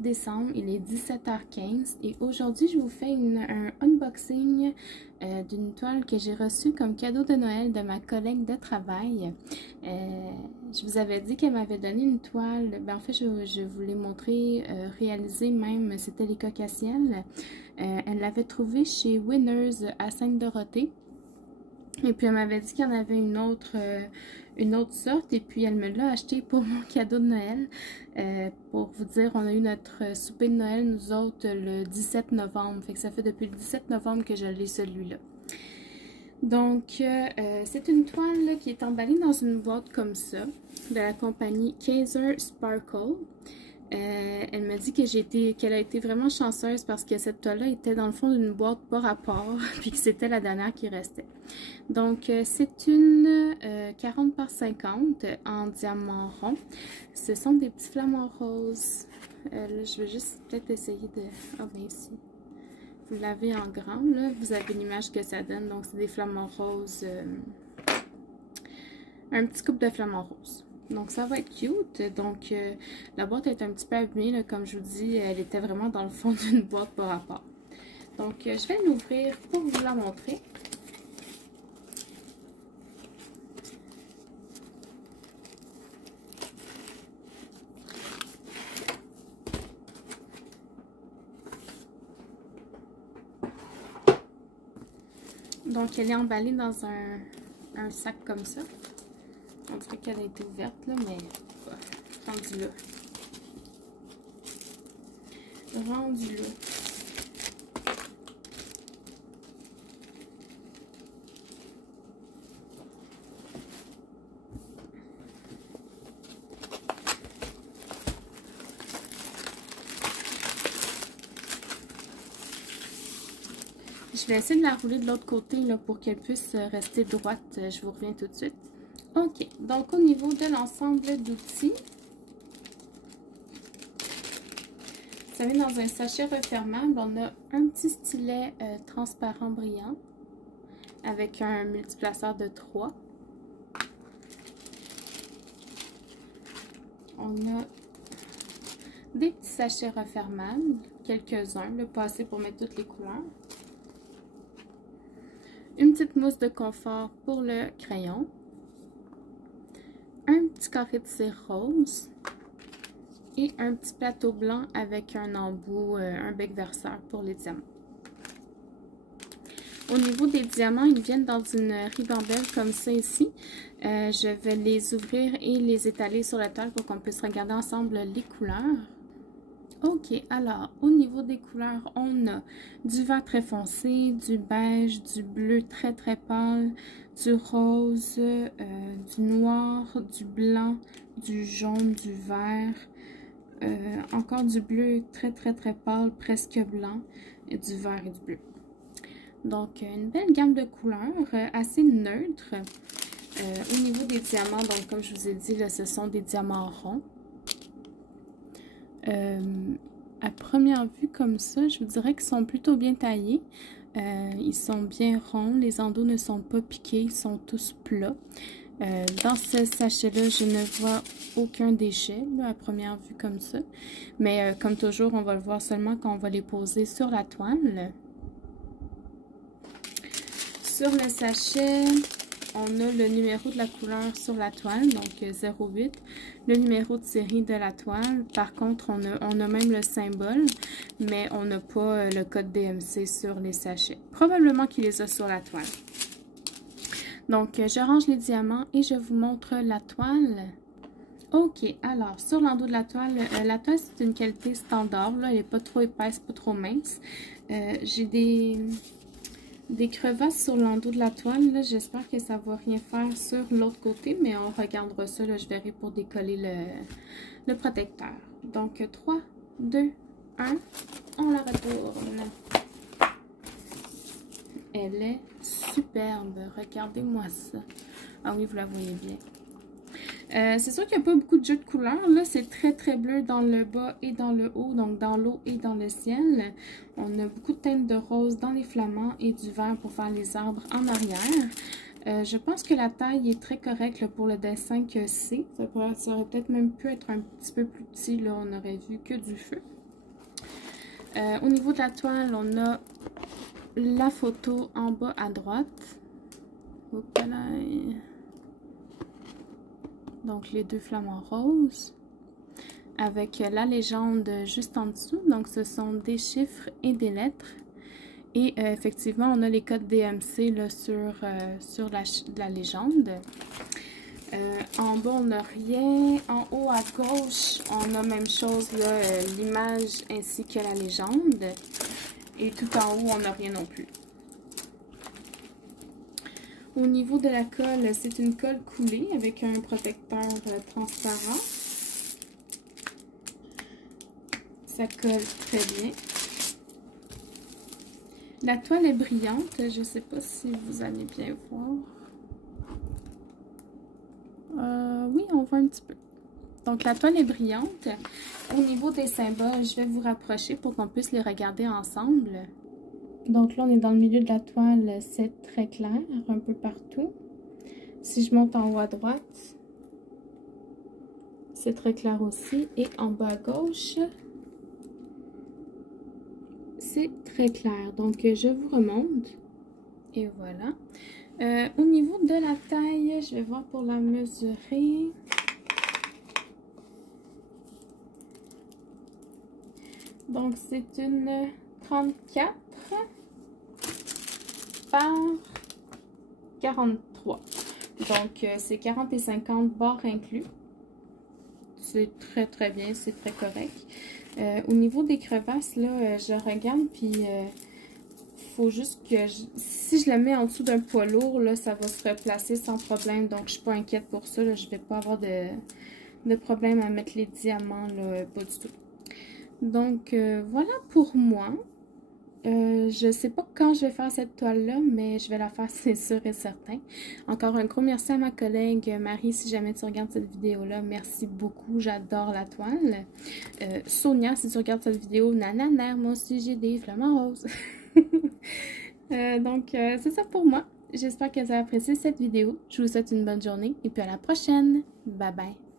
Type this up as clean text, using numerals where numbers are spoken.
4 décembre, il est 17h15 et aujourd'hui je vous fais un unboxing d'une toile que j'ai reçue comme cadeau de Noël de ma collègue de travail. Je vous avais dit qu'elle m'avait donné une toile, en fait je vous l'ai montré, réalisée même, c'était les cocassiels. Elle l'avait trouvée chez Winners à Sainte-Dorothée. Et puis elle m'avait dit qu'il y en avait une autre sorte et puis elle me l'a acheté pour mon cadeau de Noël. Pour vous dire, on a eu notre souper de Noël nous autres le 17 novembre. Fait que ça fait depuis le 17 novembre que je l'ai celui-là. Donc c'est une toile là, qui est emballée dans une boîte comme ça de la compagnie Kaiser Sparkle. Elle m'a dit qu'elle a été vraiment chanceuse parce que cette toile-là était dans le fond d'une boîte par rapport, puis que c'était la dernière qui restait. Donc, c'est une 40 par 50 en diamant rond. Ce sont des petits flamants roses. Là, je vais juste peut-être essayer de... Ah ben ici. Vous l'avez en grand, là. Vous avez l'image que ça donne. Donc, c'est des flamants roses. Un petit couple de flamants roses. Donc, ça va être cute. Donc, la boîte est un petit peu abîmée, là, comme je vous dis. Elle était vraiment dans le fond d'une boîte par rapport. Donc, je vais l'ouvrir pour vous la montrer. Donc, elle est emballée dans un sac comme ça. On dirait qu'elle a été ouverte, là, mais rendu là. Rendu là. Je vais essayer de la rouler de l'autre côté là, pour qu'elle puisse rester droite. Je vous reviens tout de suite. Ok, donc au niveau de l'ensemble d'outils, ça vient dans un sachet refermable. On a un petit stylet transparent brillant avec un multiplaceur de 3. On a des petits sachets refermables, quelques-uns, pas assez pour mettre toutes les couleurs. Une petite mousse de confort pour le crayon. Un petit carré de cire rose et un petit plateau blanc avec un embout, un bec verseur pour les diamants. Au niveau des diamants, ils viennent dans une ribambelle comme ça ici. Je vais les ouvrir et les étaler sur la toile pour qu'on puisse regarder ensemble les couleurs. Ok, alors au niveau des couleurs, on a du vert très foncé, du beige, du bleu très très pâle, du rose, du noir, du blanc, du jaune, du vert, encore du bleu très très très pâle, presque blanc, et du vert et du bleu. Donc une belle gamme de couleurs, assez neutre. Au niveau des diamants, donc comme je vous ai dit, là, ce sont des diamants ronds. À première vue comme ça, je vous dirais qu'ils sont plutôt bien taillés. Ils sont bien ronds, les endos ne sont pas piqués, ils sont tous plats. Dans ce sachet-là, je ne vois aucun déchet, là, à première vue comme ça. Mais comme toujours, on va le voir seulement quand on va les poser sur la toile. Sur le sachet, on a le numéro de la couleur sur la toile, donc 08, le numéro de série de la toile. Par contre, on a même le symbole, mais on n'a pas le code DMC sur les sachets. Probablement qu'il les a sur la toile. Donc, je range les diamants et je vous montre la toile. Ok, alors, sur l'endos de la toile c'est une qualité standard, là, elle n'est pas trop épaisse, pas trop mince. J'ai des crevasses sur l'endos de la toile. J'espère que ça ne va rien faire sur l'autre côté, mais on regardera ça. Là, je verrai pour décoller le protecteur. Donc, 3, 2, 1, on la retourne. Elle est superbe. Regardez-moi ça. Ah oui, vous la voyez bien. C'est sûr qu'il n'y a pas beaucoup de jeu de couleurs. Là, c'est très très bleu dans le bas et dans le haut, donc dans l'eau et dans le ciel. On a beaucoup de teintes de rose dans les flamants et du vert pour faire les arbres en arrière. Je pense que la taille est très correcte là, pour le dessin que c'est. Ça aurait peut-être même pu être un petit peu plus petit. Là, on aurait vu que du feu. Au niveau de la toile, on a la photo en bas à droite. Hop là. Donc les deux flamants roses. Avec la légende juste en dessous. Donc ce sont des chiffres et des lettres. Et effectivement, on a les codes DMC là, sur la légende. En bas, on n'a rien. En haut à gauche, on a même chose, l'image ainsi que la légende. Et tout en haut, on n'a rien non plus. Au niveau de la colle, c'est une colle coulée avec un protecteur transparent. Ça colle très bien. La toile est brillante. Je ne sais pas si vous allez bien voir. Oui, on voit un petit peu. Donc, la toile est brillante. Au niveau des symboles, je vais vous rapprocher pour qu'on puisse les regarder ensemble. Donc là, on est dans le milieu de la toile. C'est très clair, un peu partout. Si je monte en haut à droite, c'est très clair aussi. Et en bas à gauche, c'est très clair. Donc, je vous remonte. Et voilà. Au niveau de la taille, je vais voir pour la mesurer. Donc, c'est une 34 par 43. Donc, c'est 40 et 50 barres inclus. C'est très, très bien. C'est très correct. Au niveau des crevasses, là, je regarde, puis... faut juste que si je la mets en dessous d'un poids lourd, là, ça va se replacer sans problème. Donc, je suis pas inquiète pour ça. Là, je vais pas avoir de problème à mettre les diamants, là, pas du tout. Donc, voilà pour moi. Je sais pas quand je vais faire cette toile-là, mais je vais la faire, c'est sûr et certain. Encore un gros merci à ma collègue Marie, si jamais tu regardes cette vidéo-là. Merci beaucoup, j'adore la toile. Sonia, si tu regardes cette vidéo, nanana, moi aussi j'ai des flamants roses. Donc, c'est ça pour moi. J'espère que vous avez apprécié cette vidéo. Je vous souhaite une bonne journée et puis à la prochaine. Bye bye.